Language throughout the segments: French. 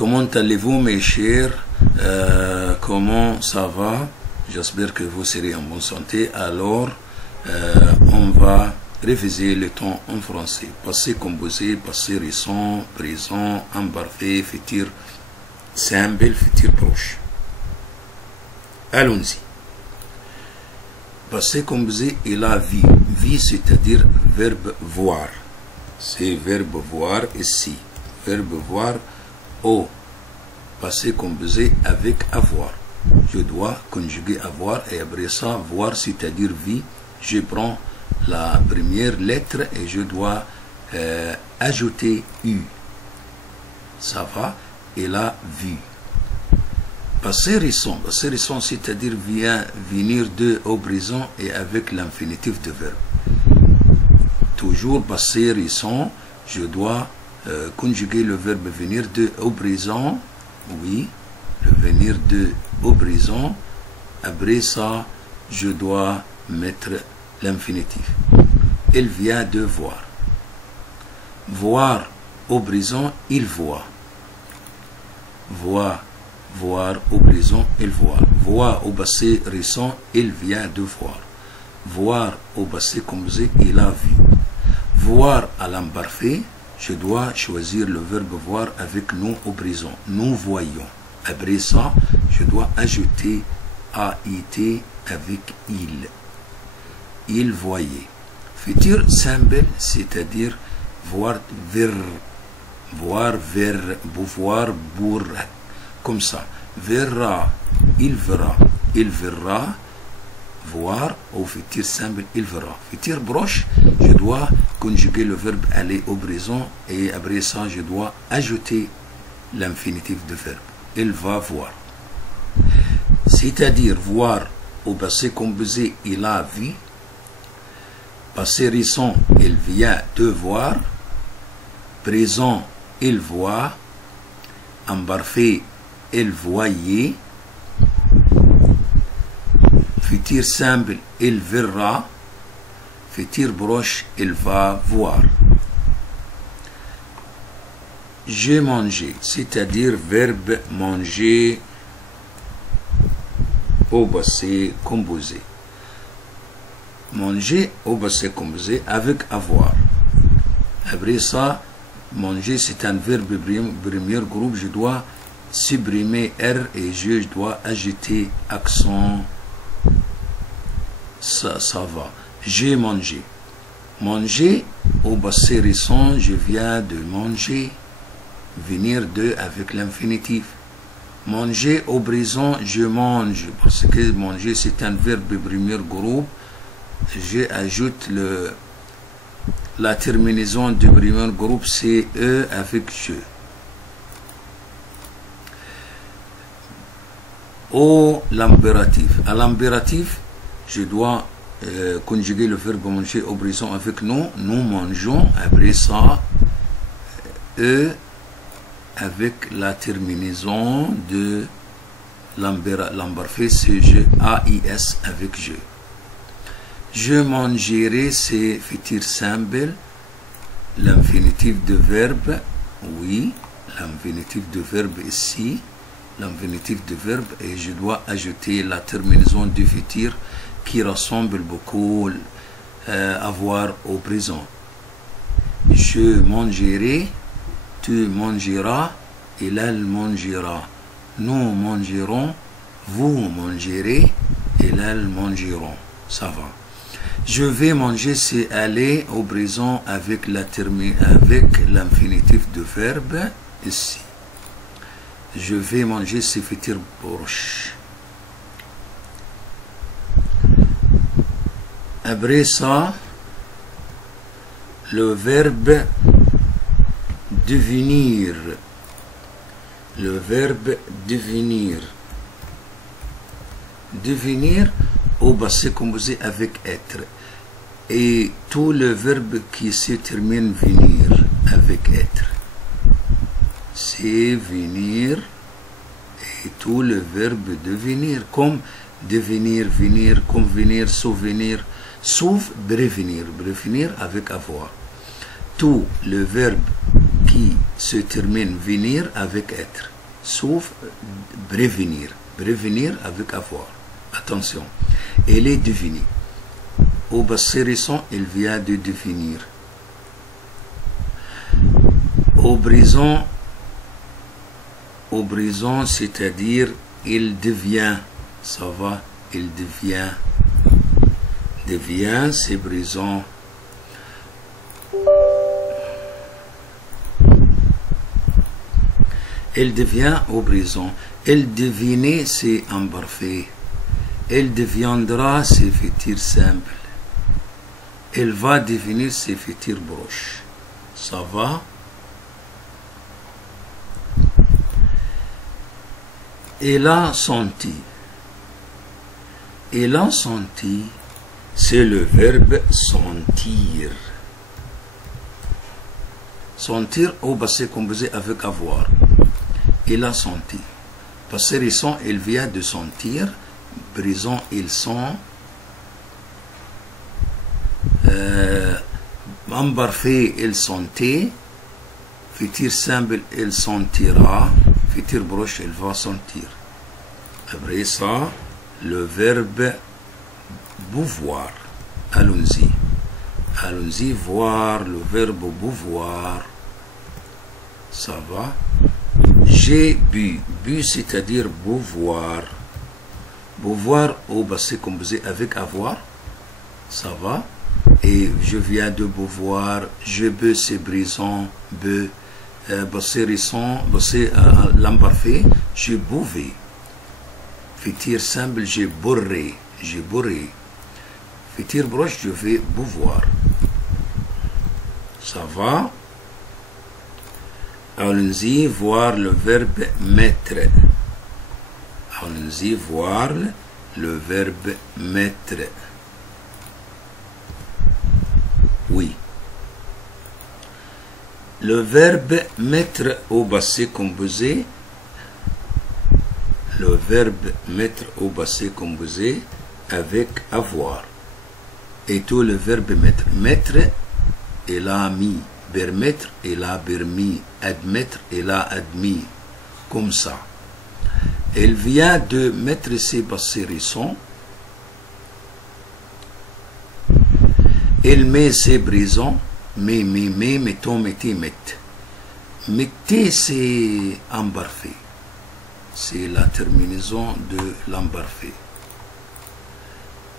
Comment allez-vous mes chers? Comment ça va? J'espère que vous serez en bonne santé. Alors, on va réviser le temps en français. Passé composé, passé récent, présent, imparfait, futur simple, futur proche. Allons-y. Passé composé et la vie. Vie, c'est-à-dire verbe voir. C'est verbe voir ici. Verbe voir au passé composé avec avoir. Je dois conjuguer avoir et après ça, voir, c'est-à-dire vie. Je prends la première lettre et je dois ajouter U. Ça va? Et la vue. Passé récent, c'est-à-dire vient venir de au présent et avec l'infinitif de verbe. Toujours passé récent, je dois conjuguer le verbe venir de au présent. Oui, le venir de au présent. Après ça, je dois mettre l'infinitif. Il vient de voir. Voir au présent, il voit. Voir au présent, il voit. Voir au passé récent, il vient de voir. Voir au passé composé, il a vu. Voir à l'imparfait, je dois choisir le verbe voir avec nous au présent. Nous voyons. Après ça, je dois ajouter AIT avec il. Il voyait. Futur simple, c'est-à-dire voir vers. Voir vers, voir pour, comme ça. Verra, il verra. Il verra. Voir au futur simple, il verra. Futur proche, je dois conjuguer le verbe aller au présent et après ça, je dois ajouter l'infinitif de verbe. Il va voir. C'est-à-dire voir au passé composé, il a vu. Passé récent, il vient de voir. Présent, il voit. Imparfait, il voyait. Futur simple, il verra. Futur proche, il va voir. J'ai mangé, c'est-à-dire verbe manger au passé composé. Manger au passé composé avec avoir. Après ça, manger c'est un verbe premier groupe, je dois supprimer R et je dois ajouter accent. Ça va. J'ai mangé. Manger au passé récent, je viens de manger. Venir de avec l'infinitif. Manger au présent, je mange. Parce que manger c'est un verbe premier groupe. J'ajoute la terminaison du premier groupe, c'est E avec je. Au l'impératif. À l'impératif, je dois conjuguer le verbe manger au présent avec nous. Nous mangeons. Après ça, E avec la terminaison de l'imparfait, c'est je. AIS avec je. Je mangerai, c'est futur simple. L'infinitif de verbe, oui. L'infinitif de verbe ici. L'infinitif de verbe et je dois ajouter la terminaison du futur qui ressemble beaucoup à voir au présent. Je mangerai, tu mangeras, et elle mangera. Nous mangerons, vous mangerez, et elles mangeront. Ça va. Je vais manger, c'est aller au présent avec l'infinitif de verbe ici. Je vais manger, c'est futur proche. Après ça, le verbe devenir. Le verbe devenir. Devenir au passé composé avec être. Et tout le verbe qui se termine venir avec être. C'est venir et tout le verbe devenir comme devenir, venir, convenir, souvenir, sauf prévenir, prévenir avec avoir. Tout le verbe qui qui se termine venir avec être, sauf prévenir. Prévenir avec avoir. Attention, elle est devinée. Au bassérisson, il vient de devenir. Au brisant, c'est-à-dire il devient. Ça va, il devient. Devient, c'est brisant. Elle devient au présent. Elle devinait, c'est imparfait. Elle deviendra, c'est futur simple. Elle va devenir, c'est futur proche. Ça va? Elle a senti. Elle a senti, c'est le verbe sentir. Sentir au passé composé avec avoir. Il a senti. Passé récent, il vient de sentir. Présent, il sent. Imparfait, il sentait. Futur simple, il sentira. Futur proche, il va sentir. Après ça, le verbe pouvoir. Allons-y. Allons-y voir le verbe pouvoir. Ça va? J'ai bu. Bu, c'est-à-dire pouvoir. Pouvoir au passé composé avec avoir. Ça va? Et je viens de pouvoir. Je peux, c'est brisant. Be. Passé récent. Passé l'imparfait. Je bouvais. Futur simple, j'ai bourré. J'ai bourré. Futur proche, je vais pouvoir. Ça va? Allons-y voir le verbe mettre. Allons-y voir le verbe mettre. Oui. Le verbe mettre au passé composé. Le verbe mettre au passé composé avec avoir. Et tout le verbe mettre. Mettre, il a mis. Permettre, il a permis. Admettre, il a admis. Comme ça. Elle vient de mettre ses passés récents. Elle met ses présents. Mettons, mettez, mette. Mettez, c'est imparfait. C'est la terminaison de l'imparfait.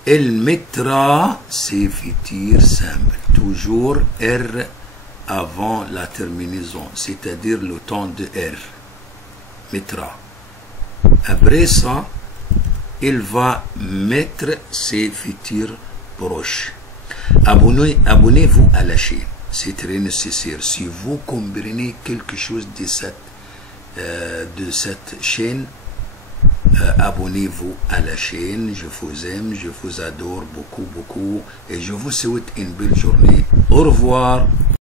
Elle mettra, c'est futur simple. Toujours R avant la terminaison, c'est-à-dire le temps de R. Mettra. Après ça, il va mettre ses futurs proches. Abonnez-vous à la chaîne. C'est très nécessaire. Si vous comprenez quelque chose de cette chaîne, abonnez-vous à la chaîne. Je vous aime, je vous adore beaucoup, beaucoup. Et je vous souhaite une belle journée. Au revoir.